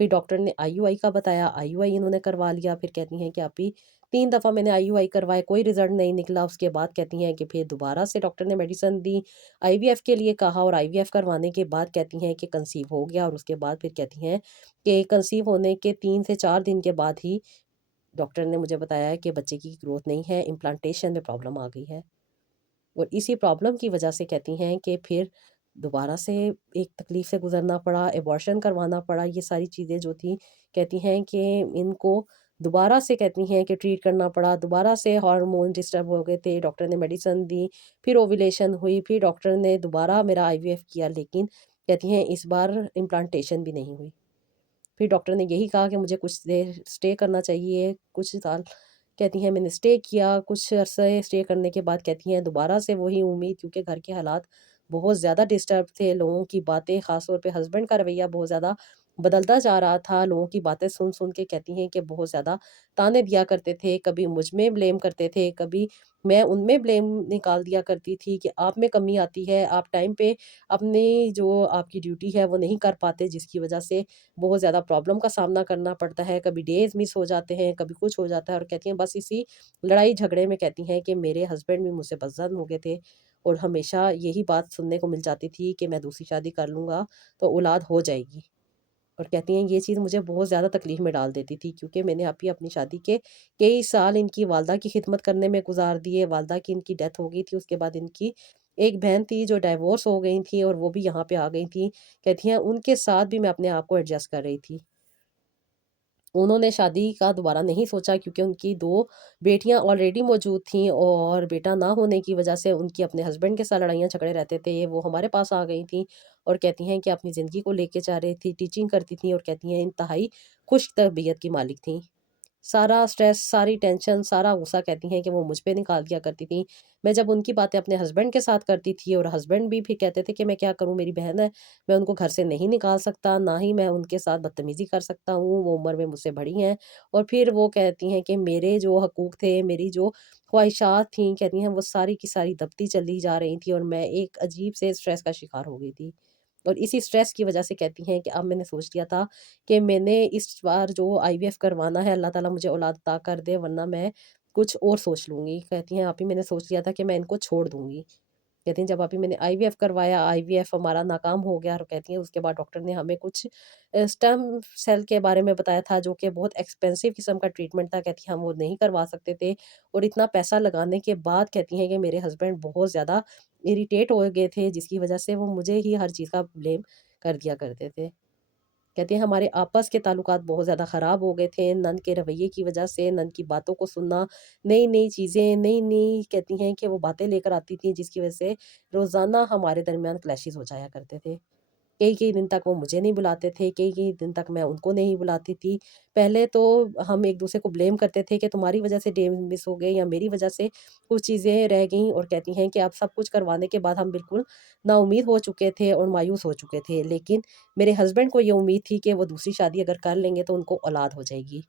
پھر ڈاکٹر نے آئی یو آئی کا بتایا، آئی یو آئی انہوں نے کروا لیا، پھر کہتی ہیں کہ ابھی 3 دفعہ میں نے آئی یو آئی کروائے، کوئی رزلٹ نہیں نکلا۔ اس کے بعد کہتی ہیں کہ پھر دوبارہ سے ڈاکٹر نے میڈیسن دی، آئی وی ایف کے لیے کہا، اور آئی وی ایف کروانے کے بعد کہتی ہیں کہ کنسیو ہو گیا، اور اس کے بعد پھر کہتی ہیں کہ کنسیو ہونے کے 3 سے 4 دن کے بعد ہی ڈاکٹر نے مجھے بتایا ہے کہ بچے کی گروتھ نہیں ہے، امپلانٹیشن میں پرابلم آ گئی ہے، اور اسی پرابلم کی وجہ سے کہتی ہیں کہ پھر دوبارہ سے ایک تکلیف سے گزرنا پڑا، ایبارشن کروانا پڑا، یہ ساری چیزیں جو تھیں کہتی ہیں کہ ان کو دوبارہ سے کہتی ہیں کہ ٹریٹ کرنا پڑا، دوبارہ سے ہارمون ڈسٹرب ہو گئے تھے، ڈاکٹر نے میڈیسن دی، پھر اوویلیشن ہوئی، پھر ڈاکٹر نے دوبارہ میرا آئی وی ایف کیا، لیکن کہتی ہیں اس بار امپلانٹیشن بھی نہیں ہوئی۔ پھر ڈاکٹر نے یہی کہا کہ مجھے کچھ دیر اسٹے کرنا چاہیے، کچھ سال کہتی ہیں میں نے اسٹے کیا، کچھ عرصے اسٹے کرنے کے بعد کہتی ہیں دوبارہ سے وہی امید، کیونکہ گھر کے حالات بہت زیادہ ڈسٹرب تھے، لوگوں کی باتیں، خاص طور پہ ہسبینڈ کا رویہ بہت زیادہ بدلتا جا رہا تھا، لوگوں کی باتیں سن سن کے کہتی ہیں کہ بہت زیادہ طعنے دیا کرتے تھے، کبھی مجھ میں بلیم کرتے تھے، کبھی میں ان میں بلیم نکال دیا کرتی تھی کہ آپ میں کمی آتی ہے، آپ ٹائم پہ اپنی جو آپ کی ڈیوٹی ہے وہ نہیں کر پاتے، جس کی وجہ سے بہت زیادہ پرابلم کا سامنا کرنا پڑتا ہے، کبھی ڈیز مس ہو جاتے ہیں، کبھی کچھ ہو جاتا ہے، اور کہتی ہیں بس اسی لڑائی جھگڑے میں کہتی ہیں کہ میرے ہسبینڈ بھی مجھ سے بدظن ہو گئے تھے، اور ہمیشہ یہی بات سننے کو مل جاتی تھی کہ میں دوسری شادی کر لوں گا تو اولاد ہو جائے گی، اور کہتی ہیں یہ چیز مجھے بہت زیادہ تکلیف میں ڈال دیتی تھی، کیونکہ میں نے ابھی اپنی شادی کے کئی سال ان کی والدہ کی خدمت کرنے میں گزار دیے، والدہ کی ان کی ڈیتھ ہو گئی تھی، اس کے بعد ان کی ایک بہن تھی جو ڈائیورس ہو گئی تھی، اور وہ بھی یہاں پہ آ گئی تھی، کہتی ہیں ان کے ساتھ بھی میں اپنے آپ کو ایڈجسٹ کر رہی تھی۔ انہوں نے شادی کا دوبارہ نہیں سوچا، کیونکہ ان کی 2 بیٹیاں آلریڈی موجود تھیں، اور بیٹا نہ ہونے کی وجہ سے ان کی اپنے ہسبینڈ کے ساتھ لڑائیاں جھگڑے رہتے تھے، وہ ہمارے پاس آ گئی تھیں، اور کہتی ہیں کہ اپنی زندگی کو لے کے جا رہی تھی، ٹیچنگ کرتی تھیں، اور کہتی ہیں انتہائی خوش طبیعت کی مالک تھیں۔ سارا اسٹریس، ساری ٹینشن، سارا غصہ کہتی ہیں کہ وہ مجھ پہ نکال دیا کرتی تھیں۔ میں جب ان کی باتیں اپنے ہسبینڈ کے ساتھ کرتی تھی، اور ہسبینڈ بھی پھر کہتے تھے کہ میں کیا کروں، میری بہن ہے، میں ان کو گھر سے نہیں نکال سکتا، نہ ہی میں ان کے ساتھ بدتمیزی کر سکتا ہوں، وہ عمر میں مجھ سے بڑی ہیں، اور پھر وہ کہتی ہیں کہ میرے جو حقوق تھے، میری جو خواہشات تھیں، کہتی ہیں وہ ساری کی ساری دبتی چلی جا رہی تھیں، اور میں ایک عجیب سے اسٹریس کا شکار ہو گئی تھی، اور اسی اسٹریس کی وجہ سے کہتی ہیں کہ اب میں نے سوچ لیا تھا کہ میں نے اس بار جو آئی وی ایف کروانا ہے، اللہ تعالیٰ مجھے اولاد عطا کر دے، ورنہ میں کچھ اور سوچ لوں گی۔ کہتی ہیں ابھی میں نے سوچ لیا تھا کہ میں ان کو چھوڑ دوں گی۔ کہتی ہیں جب ابھی میں نے آئی وی ایف کروایا، آئی وی ایف ہمارا ناکام ہو گیا، اور کہتی ہیں اس کے بعد ڈاکٹر نے ہمیں کچھ اسٹیم سیل کے بارے میں بتایا تھا، جو کہ بہت ایکسپینسو قسم کا ٹریٹمنٹ تھا، کہتی ہیں ہم وہ نہیں کروا سکتے تھے، اور اتنا پیسہ لگانے کے بعد کہتی ہیں کہ میرے ہسبینڈ بہت زیادہ اریٹیٹ ہو گئے تھے، جس کی وجہ سے وہ مجھے ہی ہر چیز کا بلیم کر دیا کرتے تھے۔ کہتے ہیں ہمارے آپس کے تعلقات بہت زیادہ خراب ہو گئے تھے، نند کے رویے کی وجہ سے، نند کی باتوں کو سننا، نئی نئی چیزیں، نئی نئی کہتی ہیں کہ وہ باتیں لے کر آتی تھیں، جس کی وجہ سے روزانہ ہمارے درمیان کلیشز ہو جایا کرتے تھے۔ کئی کئی دن تک وہ مجھے نہیں بلاتے تھے، کئی کئی دن تک میں ان کو نہیں بلاتی تھی۔ پہلے تو ہم ایک دوسرے کو بلیم کرتے تھے کہ تمہاری وجہ سے ڈے مس ہو گئے، یا میری وجہ سے کچھ چیزیں رہ گئیں، اور کہتی ہیں کہ اب سب کچھ کروانے کے بعد ہم بالکل نا امید ہو چکے تھے اور مایوس ہو چکے تھے، لیکن میرے ہسبینڈ کو یہ امید تھی کہ وہ دوسری شادی اگر کر لیں گے تو ان کو اولاد ہو جائے گی۔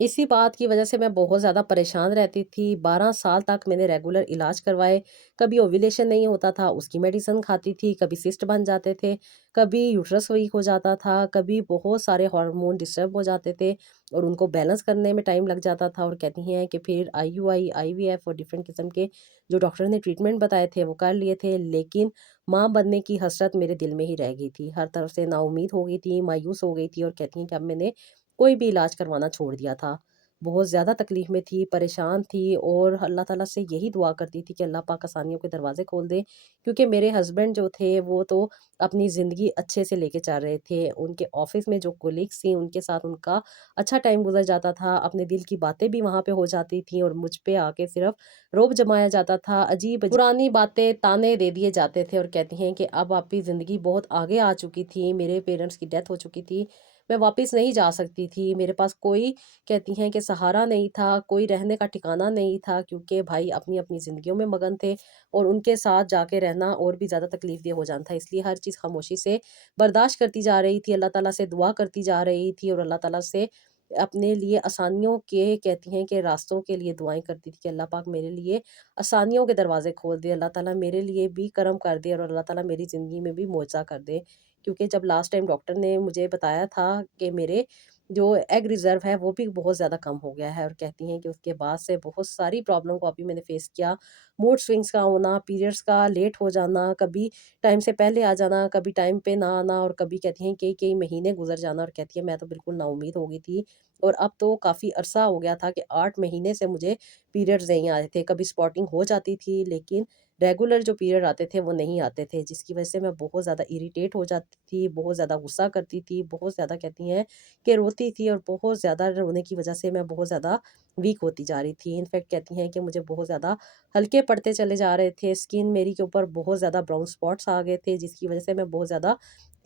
اسی بات کی وجہ سے میں بہت زیادہ پریشان رہتی تھی۔ 12 سال تک میں نے ریگولر علاج کروائے، کبھی اوویلیشن نہیں ہوتا تھا، اس کی میڈیسن کھاتی تھی، کبھی سسٹ بن جاتے تھے، کبھی یوٹرس ویک ہو جاتا تھا، کبھی بہت سارے ہارمون ڈسٹرب ہو جاتے تھے اور ان کو بیلنس کرنے میں ٹائم لگ جاتا تھا۔ اور کہتی ہیں کہ پھر IUI, IVF اور ڈفرینٹ قسم کے جو ڈاکٹر نے ٹریٹمنٹ بتائے تھے وہ کر لیے تھے، لیکن ماں بننے کی حسرت میرے دل میں ہی رہ گئی تھی۔ ہر طرف سے نا امید ہو گئی تھی، مایوس ہو گئی تھی، اور کہتی ہیں کہ اب میں نے کوئی بھی علاج کروانا چھوڑ دیا تھا۔ بہت زیادہ تکلیف میں تھی، پریشان تھی، اور اللہ تعالیٰ سے یہی دعا کرتی تھی کہ اللہ پاک آسانیوں کے دروازے کھول دے، کیونکہ میرے ہسبینڈ جو تھے وہ تو اپنی زندگی اچھے سے لے کے چل رہے تھے۔ ان کے آفس میں جو کولیگس تھیں ان کے ساتھ ان کا اچھا ٹائم گزر جاتا تھا، اپنے دل کی باتیں بھی وہاں پہ ہو جاتی تھیں، اور مجھ پہ آ کے صرف روب جمایا جاتا تھا، عجیب عجیب پرانی باتیں تانے دے دیے جاتے تھے۔ اور کہتی ہیں کہ اب آپ کی زندگی بہت آگے آ چکی تھی، میرے پیرنٹس کی ڈیتھ ہو چکی تھی، میں واپس نہیں جا سکتی تھی، میرے پاس کوئی کہتی ہیں کہ سہارا نہیں تھا، کوئی رہنے کا ٹھکانہ نہیں تھا، کیونکہ بھائی اپنی اپنی زندگیوں میں مگن تھے، اور ان کے ساتھ جا کے رہنا اور بھی زیادہ تکلیف دہ ہو جانا تھا۔ اس لیے ہر چیز خاموشی سے برداشت کرتی جا رہی تھی، اللہ تعالیٰ سے دعا کرتی جا رہی تھی، اور اللہ تعالیٰ سے اپنے لیے آسانیوں کے کہتی ہیں کہ راستوں کے لیے دعائیں کرتی تھی کہ اللہ پاک میرے لیے آسانیوں کے دروازے کھول دے، اللہ تعالیٰ میرے لیے بھی کرم کر دے، اور اللہ تعالیٰ میری زندگی میں بھی معجزہ کر دے۔ کیونکہ جب لاسٹ ٹائم ڈاکٹر نے مجھے بتایا تھا کہ میرے جو ایگ ریزرو ہے وہ بھی بہت زیادہ کم ہو گیا ہے، اور کہتی ہیں کہ اس کے بعد سے بہت ساری پرابلم کو ابھی میں نے فیس کیا، موڈ سوئنگس کا ہونا، پیریڈس کا لیٹ ہو جانا، کبھی ٹائم سے پہلے آ جانا، کبھی ٹائم پہ نہ آنا، اور کبھی کہتی ہیں کئی کئی مہینے گزر جانا۔ اور کہتی ہیں میں تو بالکل نا امید ہو گئی تھی، اور اب تو کافی عرصہ ہو گیا تھا کہ 8 مہینے سے مجھے پیریڈز نہیں آتے تھے، کبھی سپاٹنگ ہو جاتی تھی لیکن ریگولر جو پیریڈ آتے تھے وہ نہیں آتے تھے، جس کی وجہ سے میں بہت زیادہ اریٹیٹ ہو جاتی تھی، بہت زیادہ غصہ کرتی تھی، بہت زیادہ کہتی ہیں کہ روتی تھی، اور بہت زیادہ رونے کی وجہ سے میں بہت زیادہ ویک ہوتی جا رہی تھی۔ انفیکٹ کہتی ہیں کہ مجھے بہت زیادہ ہلکے پڑتے چلے جا رہے تھے، اسکن میری کے اوپر بہت زیادہ براؤن سپاٹس آ گئے تھے، جس کی وجہ سے میں بہت زیادہ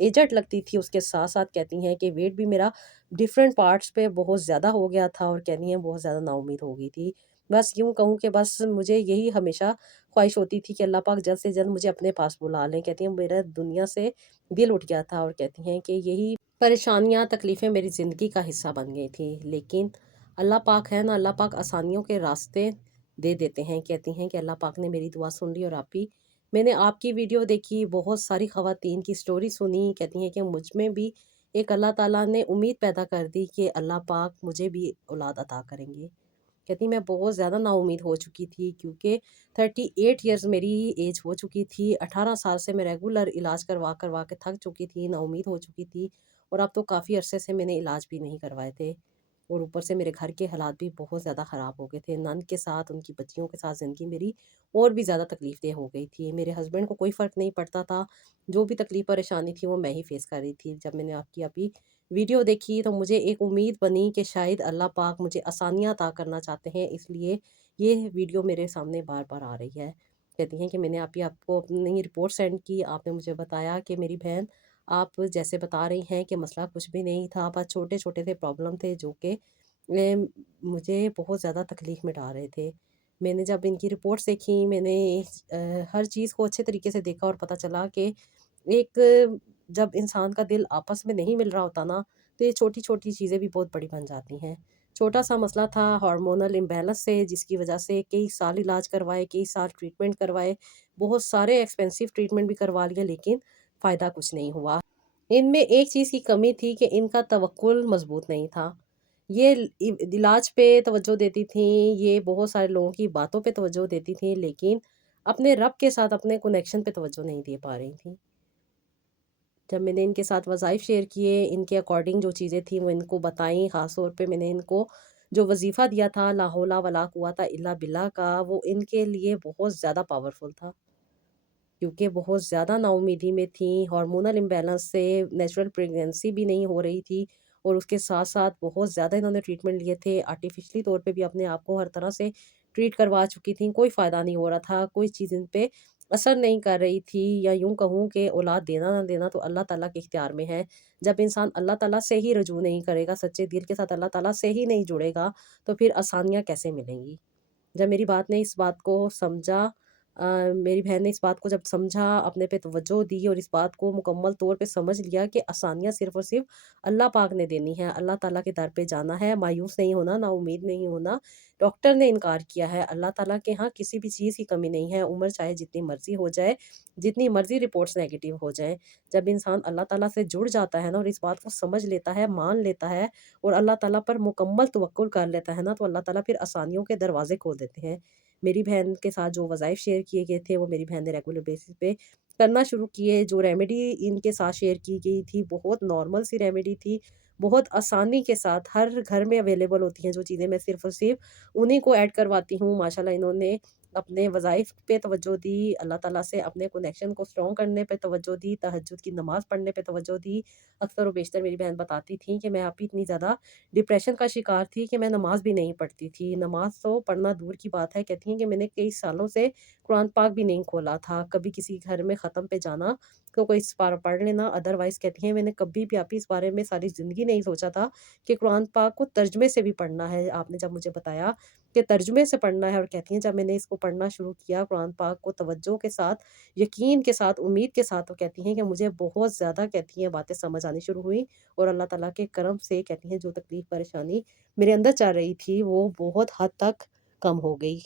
ایجٹ لگتی تھی۔ اس کے ساتھ ساتھ کہتی ہیں کہ ویٹ بھی میرا ڈفرینٹ پارٹس پہ بہت زیادہ ہو گیا تھا، اور کہتی ہیں بہت زیادہ نا امید ہو گئی تھی۔ بس یوں کہوں کہ بس مجھے یہی ہمیشہ خواہش ہوتی تھی کہ اللہ پاک جلد سے جلد مجھے اپنے پاس بلا لیں۔ کہتی ہیں میرا دنیا سے دل اٹھ گیا تھا، اور کہتی ہیں کہ یہی پریشانیاں تکلیفیں میری زندگی کا حصہ بن گئی تھیں، لیکن اللہ پاک ہے نا، اللہ پاک آسانیوں کے راستے دے دیتے ہیں۔ کہتی ہیں کہ اللہ پاک نے میری دعا سن لی، اور آپ بھی میں نے آپ کی ویڈیو دیکھی، بہت ساری خواتین کی سٹوری سنی، کہتی ہیں کہ مجھ میں بھی ایک اللہ تعالیٰ نے امید پیدا کر دی کہ اللہ پاک مجھے بھی اولاد عطا کریں گے۔ کہتی میں بہت زیادہ نا امید ہو چکی تھی، کیونکہ 38 ایئرز میری ایج ہو چکی تھی، 18 سال سے میں ریگولر علاج کروا کروا کے تھک چکی تھی، نا امید ہو چکی تھی، اور اب تو کافی عرصے سے میں نے علاج بھی نہیں کروائے تھے، اور اوپر سے میرے گھر کے حالات بھی بہت زیادہ خراب ہو گئے تھے، نند کے ساتھ ان کی بچیوں کے ساتھ زندگی میری اور بھی زیادہ تکلیف دہ ہو گئی تھی۔ میرے ہسبینڈ کو کوئی فرق نہیں پڑتا تھا، جو بھی تکلیف پریشانی تھی وہ میں ہی فیس کر رہی تھی۔ جب میں نے آپ کی ابھی ویڈیو دیکھی تو مجھے ایک امید بنی کہ شاید اللہ پاک مجھے آسانیاں عطا کرنا چاہتے ہیں، اس لیے یہ ویڈیو میرے سامنے بار بار آ رہی ہے۔ کہتی ہیں کہ میں نے آپ کو اپنی رپورٹ سینڈ کی، آپ نے مجھے بتایا کہ میری بہن آپ جیسے بتا رہی ہیں کہ مسئلہ کچھ بھی نہیں تھا، بس چھوٹے چھوٹے سے پرابلم تھے جو کہ مجھے بہت زیادہ تکلیف میں ڈال رہے تھے۔ میں نے جب ان کی رپورٹس دیکھی، میں نے ہر چیز کو اچھے طریقے سے دیکھا، اور پتہ چلا کہ ایک جب انسان کا دل آپس میں نہیں مل رہا ہوتا نا، تو یہ چھوٹی چھوٹی چیزیں بھی بہت بڑی بن جاتی ہیں۔ چھوٹا سا مسئلہ تھا ہارمونل امبیلنس سے، جس کی وجہ سے کئی سال علاج کروائے، کئی سال ٹریٹمنٹ کروائے، بہت سارے ایکسپینسو ٹریٹمنٹ بھی کروا لیے، لیکن فائدہ کچھ نہیں ہوا۔ ان میں ایک چیز کی کمی تھی کہ ان کا توکل مضبوط نہیں تھا۔ یہ علاج پہ توجہ دیتی تھیں، یہ بہت سارے لوگوں کی باتوں پہ توجہ دیتی تھیں، لیکن اپنے رب کے ساتھ اپنے کنیکشن پہ توجہ نہیں دے پا رہی تھیں۔ جب میں نے ان کے ساتھ وظائف شیئر کیے، ان کے اکارڈنگ جو چیزیں تھیں وہ ان کو بتائیں، خاص طور پہ میں نے ان کو جو وظیفہ دیا تھا لا حول ولا قوت الا باللہ کا، وہ ان کے لیے بہت زیادہ پاورفل تھا، کیونکہ بہت زیادہ نا امیدی میں تھیں، ہارمونل امبیلنس سے نیچرل پریگنینسی بھی نہیں ہو رہی تھی، اور اس کے ساتھ ساتھ بہت زیادہ انہوں نے ٹریٹمنٹ لیے تھے، آرٹیفیشلی طور پہ بھی اپنے آپ کو ہر طرح سے ٹریٹ کروا چکی تھیں، کوئی فائدہ نہیں ہو رہا تھا، کوئی چیز ان پہ اثر نہیں کر رہی تھی، یا یوں کہوں کہ اولاد دینا نہ دینا تو اللہ تعالیٰ کے اختیار میں ہے۔ جب انسان اللہ تعالیٰ سے ہی رجوع نہیں کرے گا، سچے دل کے ساتھ اللہ تعالیٰ سے ہی نہیں جڑے گا، تو پھر آسانیاں کیسے ملیں گی؟ جب میری بات نے اس بات کو سمجھا میری بہن نے اس بات کو جب سمجھا، اپنے پہ توجہ دی اور اس بات کو مکمل طور پہ سمجھ لیا کہ آسانیاں صرف اور صرف اللہ پاک نے دینی ہے، اللہ تعالیٰ کے در پہ جانا ہے، مایوس نہیں ہونا، نا امید نہیں ہونا۔ ڈاکٹر نے انکار کیا ہے، اللہ تعالیٰ کے ہاں کسی بھی چیز کی کمی نہیں ہے، عمر چاہے جتنی مرضی ہو جائے، جتنی مرضی رپورٹس نیگیٹو ہو جائیں، جب انسان اللہ تعالیٰ سے جڑ جاتا ہے نا اور اس بات کو سمجھ لیتا ہے، مان لیتا ہے اور اللہ تعالیٰ پر مکمل توکل کر لیتا ہے نا، تو اللہ تعالیٰ پھر آسانیوں کے دروازے کھول دیتے ہیں۔ میری بہن کے ساتھ جو وظائف شیئر کیے گئے تھے وہ میری بہن نے ریگولر بیسس پہ کرنا شروع کیے۔ جو ریمیڈی ان کے ساتھ شیئر کی گئی تھی بہت نارمل سی ریمیڈی تھی، بہت آسانی کے ساتھ ہر گھر میں اویلیبل ہوتی ہیں جو چیزیں، میں صرف اور صرف انہیں کو ایڈ کرواتی ہوں۔ ماشاءاللہ انہوں نے اپنے وظائف پہ توجہ دی، اللہ تعالیٰ سے اپنے کنیکشن کو اسٹرانگ کرنے پہ توجہ دی، تہجد کی نماز پڑھنے پہ توجہ دی۔ اکثر و بیشتر میری بہن بتاتی تھیں کہ میں آپ ہی اتنی زیادہ ڈپریشن کا شکار تھی کہ میں نماز بھی نہیں پڑھتی تھی، نماز تو پڑھنا دور کی بات ہے۔ کہتی ہیں کہ میں نے کئی سالوں سے قرآن پاک بھی نہیں کھولا تھا، کبھی کسی گھر میں ختم پہ جانا تو کوئی اس بار پڑھ لینا، ادروائز کہتی ہیں میں نے کبھی بھی آپ ہی اس بارے میں ساری زندگی نہیں سوچا تھا کہ قرآن پاک کو ترجمے سے بھی پڑھنا ہے۔ آپ نے جب مجھے بتایا کہ ترجمے سے پڑھنا ہے، اور کہتی ہیں جب میں نے اس کو پڑھنا شروع کیا قرآن پاک کو توجہ کے ساتھ، یقین کے ساتھ، امید کے ساتھ، تو کہتی ہیں کہ مجھے بہت زیادہ کہتی ہیں باتیں سمجھ آنی شروع ہوئی، اور اللہ تعالیٰ کے کرم سے کہتی ہیں جو تکلیف پریشانی میرے اندر چل رہی تھی وہ بہت حد تک کم ہو گئی۔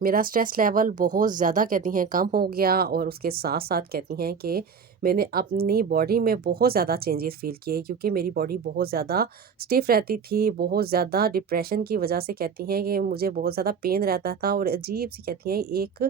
میرا سٹریس لیول بہت زیادہ کہتی ہیں کم ہو گیا، اور اس کے ساتھ ساتھ کہتی ہیں کہ میں نے اپنی باڈی میں بہت زیادہ چینجز فیل کیے، کیونکہ میری باڈی بہت زیادہ اسٹیف رہتی تھی، بہت زیادہ ڈپریشن کی وجہ سے کہتی ہیں کہ مجھے بہت زیادہ پین رہتا تھا، اور عجیب سی کہتی ہیں ایک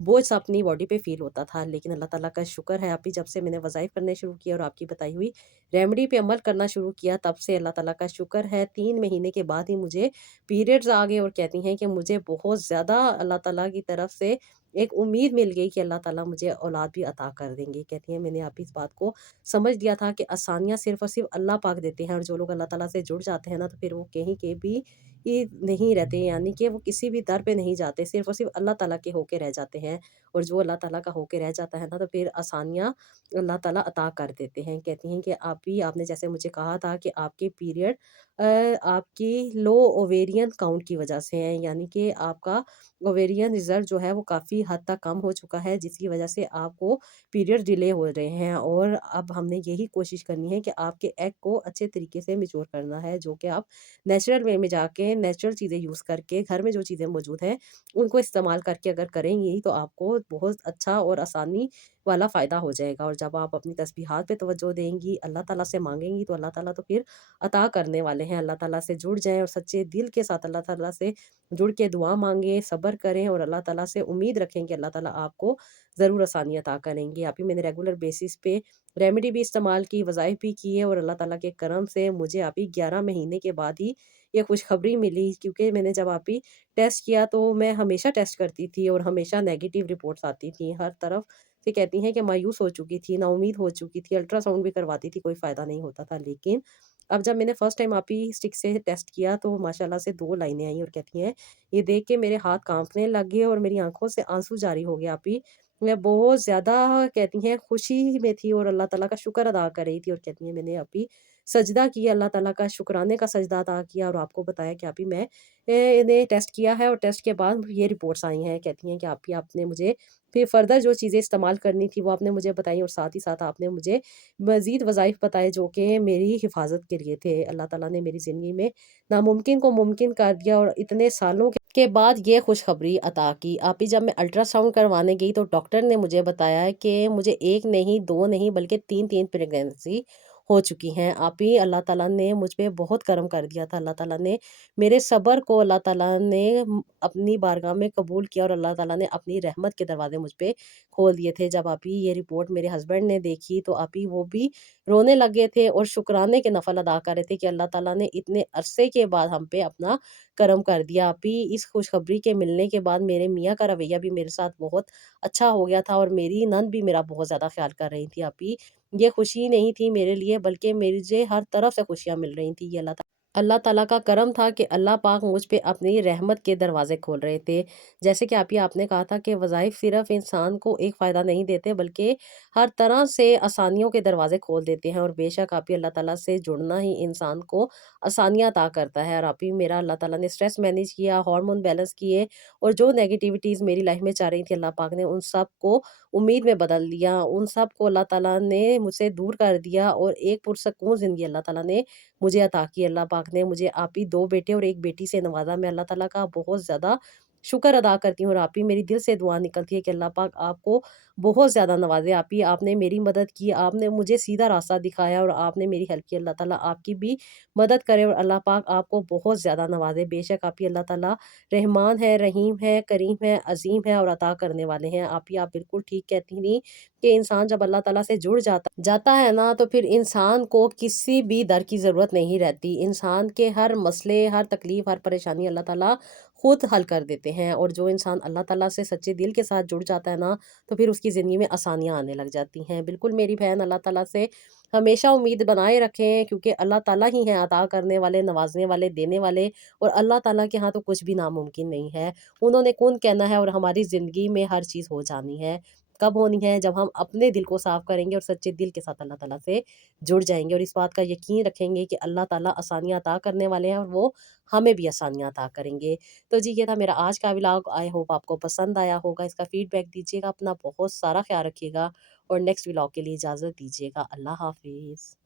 بوجھ سا اپنی باڈی پہ فیل ہوتا تھا۔ لیکن اللہ تعالیٰ کا شکر ہے، ابھی جب سے میں نے وظائف کرنے شروع کیا اور آپ کی بتائی ہوئی ریمیڈی پہ عمل کرنا شروع کیا، تب سے اللہ تعالیٰ کا شکر ہے 3 مہینے کے بعد ہی مجھے پیریڈز آ گئے، اور کہتی ہیں کہ مجھے بہت زیادہ اللہ تعالیٰ کی طرف سے ایک امید مل گئی کہ اللہ تعالیٰ مجھے اولاد بھی عطا کر دیں گے۔ کہتی ہیں میں نے آپ اس بات کو سمجھ لیا تھا کہ آسانیاں صرف اور صرف اللہ پاک دیتے ہیں، اور جو لوگ اللہ تعالیٰ سے جڑ جاتے ہیں نا تو پھر وہ کہیں کے بھی نہیں رہتے، یعنی کہ وہ کسی بھی در پہ نہیں جاتے، صرف اور صرف اللہ تعالیٰ کے ہو کے رہ جاتے ہیں، اور جو اللہ تعالیٰ کا ہو کے رہ جاتا ہے نا تو پھر آسانیاں اللہ تعالیٰ عطا کر دیتے ہیں۔ کہتی ہیں کہ آپ نے جیسے مجھے کہا تھا کہ آپ کے پیریڈ آپ کی لو اوویرین کاؤنٹ کی وجہ سے ہیں، یعنی کہ آپ کا اوویرین ریزلٹ جو ہے وہ کافی حد تک کم ہو چکا ہے، جس کی وجہ سے آپ کو پیریڈ ڈیلے ہو رہے ہیں، اور اب ہم نے یہی کوشش کرنی ہے کہ آپ کے ایگ کو اچھے طریقے سے میچور کرنا ہے، جو کہ آپ نیچرل وے میں جا کے نیچرل چیزیں یوز کر کے گھر میں جو چیزیں موجود ہیں ان کو استعمال کر کے اگر کریں گی تو آپ کو بہت اچھا اور آسانی والا فائدہ ہو جائے گا۔ اور جب آپ اپنی تسبیحات پہ توجہ دیں گی، اللہ تعالیٰ سے مانگیں گی، تو اللہ تعالیٰ تو پھر عطا کرنے والے ہیں۔ اللہ تعالیٰ سے جڑ جائیں اور سچے دل کے ساتھ اللہ تعالیٰ سے جڑ کے دعا مانگیں، صبر کریں، اور اللہ تعالیٰ سے امید رکھیں کہ اللہ تعالیٰ آپ کو ضرور آسانی عطا کریں گے۔ آپ ہی میں نے ریگولر بیسس پہ ریمیڈی بھی استعمال کی، وظائف بھی کیے، اور اللہ تعالیٰ کے کرم سے مجھے آپ ہی 11 مہینے کے بعد ہی یہ خوشخبری ملی، کیونکہ میں نے جب آپ ہی ٹیسٹ کیا تو میں ہمیشہ ٹیسٹ کرتی تھی اور ہمیشہ نیگیٹو رپورٹس آتی تھیں، ہر طرف سے کہتی ہیں کہ مایوس ہو چکی تھی، نا امید ہو چکی تھی، الٹرا ساؤنڈ بھی کرواتی تھی، کوئی فائدہ نہیں ہوتا تھا۔ لیکن اب جب میں نے فرسٹ ٹائم آپ ہی اسٹک سے ٹیسٹ کیا تو ماشاءاللہ سے 2 لائنیں آئیں، اور کہتی ہیں یہ دیکھ کے میرے ہاتھ کانپنے لگ گئے اور میری آنکھوں سے آنسو جاری ہو گیا۔ آپ ہی میں بہت زیادہ کہتی ہیں خوشی میں تھی اور اللہ تعالیٰ کا شکر ادا کر رہی تھی، اور کہتی ہیں میں نے ابھی سجدہ کیا، اللہ تعالیٰ کا شکرانے کا سجدہ ادا کیا، اور آپ کو بتایا کہ ابھی میں نے ٹیسٹ کیا ہے اور ٹیسٹ کے بعد یہ رپورٹس آئی ہیں۔ کہتی ہیں کہ آپ نے مجھے پھر فردر جو چیزیں استعمال کرنی تھی وہ آپ نے مجھے بتائیں، اور ساتھ ہی ساتھ آپ نے مجھے مزید وظائف بتائے جو کہ میری حفاظت کے لیے تھے۔ اللہ تعالیٰ نے میری زندگی میں ناممکن کو ممکن کر دیا، اور اتنے سالوں کے بعد یہ خوشخبری عطا کی۔ آپ ہی جب میں الٹرا ساؤنڈ کروانے گئی تو ڈاکٹر نے مجھے بتایا کہ مجھے 1 نہیں 2 نہیں بلکہ 3 پریگنینسی ہو چکی ہیں۔ آپ ہی اللہ تعالیٰ نے مجھ پہ بہت کرم کر دیا تھا، اللہ تعالیٰ نے میرے صبر کو اللہ تعالیٰ نے اپنی بارگاہ میں قبول کیا، اور اللہ تعالیٰ نے اپنی رحمت کے دروازے مجھ پہ کھول دیے تھے۔ جب آپ ہی یہ رپورٹ میرے ہسبینڈ نے دیکھی تو آپ ہی وہ بھی رونے لگے تھے اور شکرانے کے نفل ادا کر رہے تھے کہ اللہ تعالیٰ نے اتنے عرصے کے بعد ہم پہ اپنا کرم کر دیا۔ آپ ہی اس خوشخبری کے ملنے کے بعد میرے میاں کا رویہ بھی میرے ساتھ بہت اچھا ہو گیا تھا، اور میری نند بھی میرا بہت زیادہ خیال کر رہی تھی۔ آپ ہی یہ خوشی نہیں تھی میرے لیے بلکہ مجھے ہر طرف سے خوشیاں مل رہی تھیں، یہ اللہ تعالیٰ اللہ تعالیٰ کا کرم تھا کہ اللہ پاک مجھ پہ اپنی رحمت کے دروازے کھول رہے تھے۔ جیسے کہ آپ نے کہا تھا کہ وظائف صرف انسان کو ایک فائدہ نہیں دیتے بلکہ ہر طرح سے آسانیوں کے دروازے کھول دیتے ہیں، اور بے شک اللہ تعالیٰ سے جڑنا ہی انسان کو آسانیاں عطا کرتا ہے۔ اور میرا اللہ تعالیٰ نے اسٹریس مینیج کیا، ہارمون بیلنس کیے، اور جو نیگیٹیوٹیز میری لائف میں چل رہی تھی اللہ پاک نے ان سب کو امید میں بدل دیا، ان سب کو اللہ تعالیٰ نے مجھ سے دور کر دیا، اور ایک پرسکون زندگی اللہ تعالیٰ نے مجھے عطا کی۔ اللہ پاک نے مجھے آپ ہی 2 بیٹے اور 1 بیٹی سے نوازا۔ میں اللہ تعالیٰ کا بہت زیادہ شکر ادا کرتی ہوں، اور آپ ہی میری دل سے دعا نکلتی ہے کہ اللہ پاک آپ کو بہت زیادہ نوازے۔ آپ نے میری مدد کی، آپ نے مجھے سیدھا راستہ دکھایا، اور آپ نے میری ہیلپ کی۔ اللہ تعالیٰ آپ کی بھی مدد کرے، اور اللہ پاک آپ کو بہت زیادہ نوازے۔ بے شک اللہ تعالیٰ رحمان ہے، رحیم ہے، کریم ہے، عظیم ہے، اور عطا کرنے والے ہیں۔ آپ بالکل ٹھیک کہتی نہیں کہ انسان جب اللہ تعالیٰ سے جڑ جاتا ہے نا تو پھر انسان کو کسی بھی در کی ضرورت نہیں رہتی۔ انسان کے ہر مسئلے، ہر تکلیف، ہر پریشانی اللہ تعالیٰ خود حل کر دیتے ہیں، اور جو انسان اللہ تعالیٰ سے سچے دل کے ساتھ جڑ جاتا ہے نا تو پھر اس کی زندگی میں آسانیاں آنے لگ جاتی ہیں۔ بالکل میری بہن اللہ تعالیٰ سے ہمیشہ امید بنائے رکھیں، کیونکہ اللہ تعالیٰ ہی ہیں عطا کرنے والے، نوازنے والے، دینے والے، اور اللہ تعالیٰ کے ہاں تو کچھ بھی ناممکن نہیں ہے۔ انہوں نے کون کہنا ہے، اور ہماری زندگی میں ہر چیز ہو جانی ہے۔ کب ہونی ہے؟ جب ہم اپنے دل کو صاف کریں گے اور سچے دل کے ساتھ اللہ تعالیٰ سے جڑ جائیں گے، اور اس بات کا یقین رکھیں گے کہ اللہ تعالیٰ آسانیاں عطا کرنے والے ہیں، اور وہ ہمیں بھی آسانیاں عطا کریں گے۔ تو جی یہ تھا میرا آج کا ولاگ، آئی ہوپ آپ کو پسند آیا ہوگا۔ اس کا فیڈ بیک دیجیے گا، اپنا بہت سارا خیال رکھیے گا، اور نیکسٹ ولاگ کے لیے اجازت دیجیے گا۔ اللہ حافظ۔